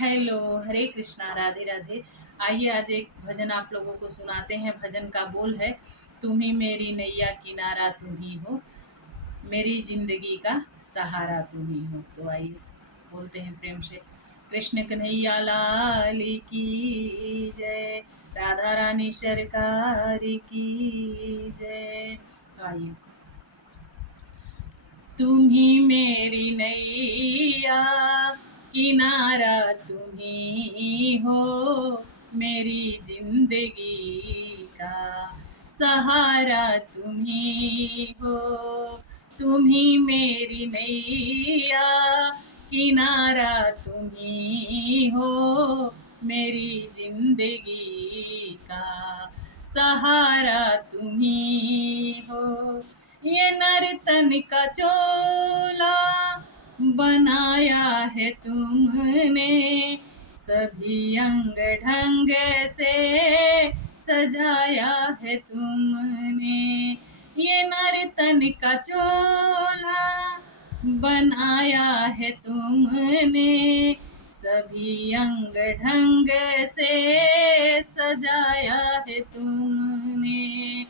Hello, हरे कृष्णा, राधे राधे। आइए आज एक भजन आप लोगों को सुनाते हैं। भजन का बोल है, तुम ही मेरी नैया किनारा तुम ही हो, मेरी जिंदगी का सहारा तुम ही हो। तो आइए बोलते हैं प्रेम से। कृष्ण कन्हैया लाल की जय, राधा रानी सरकार की जय। तो आइए। तुम ही मेरी नैया किनारा तुम ही हो, मेरी जिंदगी का सहारा तुम ही हो। तुम ही मेरी नैया किनारा तुम ही हो, मेरी जिंदगी का सहारा तुम ही हो। ये नर्तन का चोला बनाया है तुमने, सभी अंग ढंग से सजाया है तुमने। ये नर्तन का चोला बनाया है तुमने, सभी अंग ढंग से सजाया है तुमने।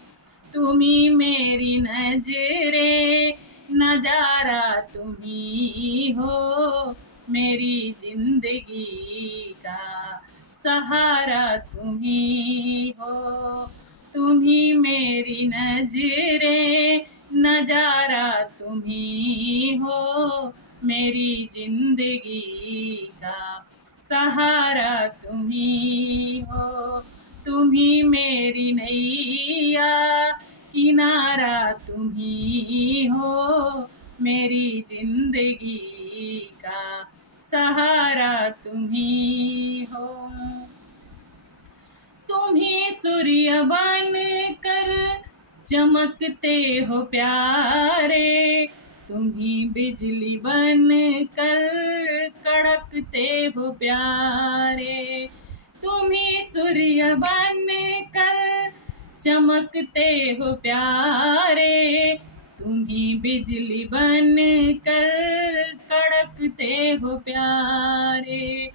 तुम्ही मेरी नजरे नजारा तुम्ही हो, मेरी जिंदगी का सहारा तुम्ही हो। तुम्ही मेरी नजरे नजारा तुम्ही हो, मेरी जिंदगी का सहारा तुम्ही हो। तुम्ही मेरी नैया किनारा तुम्ही हो, मेरी जिंदगी का सहारा तुम्ही हो। तुम्ही सूर्य बन कर चमकते हो प्यारे, तुम्ही बिजली बन कर कड़कते हो प्यारे। तुम्ही सूर्य बन कर चमकते हो प्यारे, तुम्ही बिजली बन कर कड़कते हो प्यारे।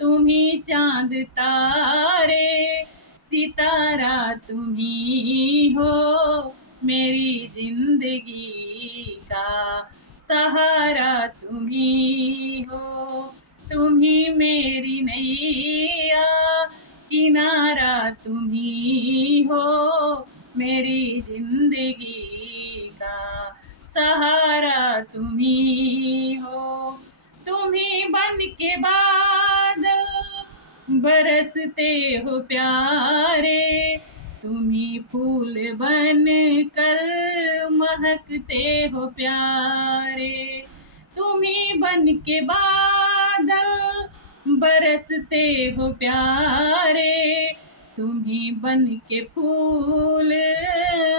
तुम्ही चांद तारे सितारा तुम्ही हो, मेरी जिंदगी का सहारा तुम्ही हो। तुम्ही मेरी नैया किनारा तुम्ही हो, मेरी जिंदगी का सहारा तुम्ही हो। तुम्ही बन के बादल बरसते हो प्यारे, तुम्ही फूल बन कर महकते हो प्यारे। तुम्ही बन के बादल बरसते हो प्यारे, तुम्ही बन के फूल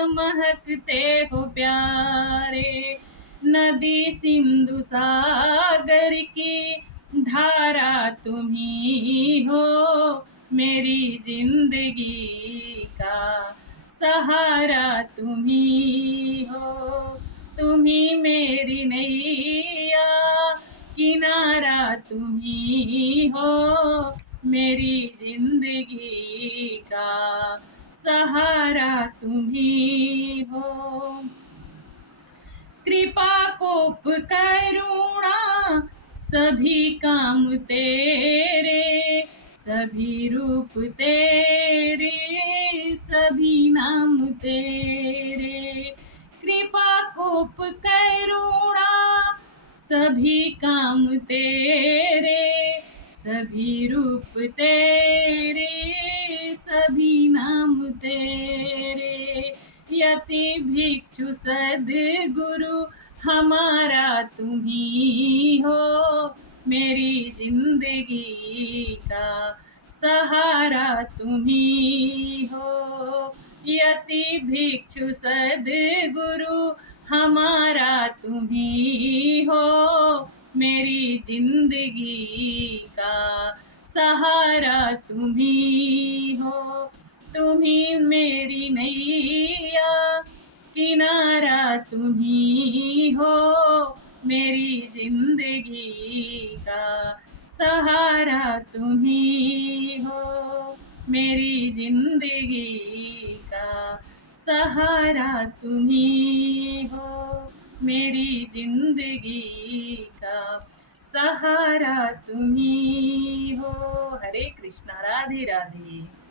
महकते हो प्यारे। नदी सिंधु सागर की धारा तुम्ही हो, मेरी जिंदगी का सहारा तुम्ही हो। तुम्ही मेरी नैया किनारा तुम्ही हो, मेरी जिंदगी का सहारा तुम्ही हो। कृपा कोप करुणा सभी काम तेरे, सभी रूप तेरे, सभी नाम तेरे। कृपा कोप करुणा सभी काम तेरे, सभी रूप तेरे, सभी नाम तेरे। यति भिक्षु सद्गुरु हमारा तुम्ही हो, मेरी जिंदगी का सहारा तुम्ही हो। यति भिक्षु सद्गुरु हमारा तुम्ही हो, मेरी जिंदगी का सहारा तुम्ही हो। तुम्ही मेरी नैया किनारा तुम्ही हो, मेरी जिंदगी का सहारा सहारा तुम ही हो, मेरी जिंदगी का सहारा तुम ही हो, मेरी जिंदगी का सहारा तुम ही हो। हरे कृष्णा, राधे राधे।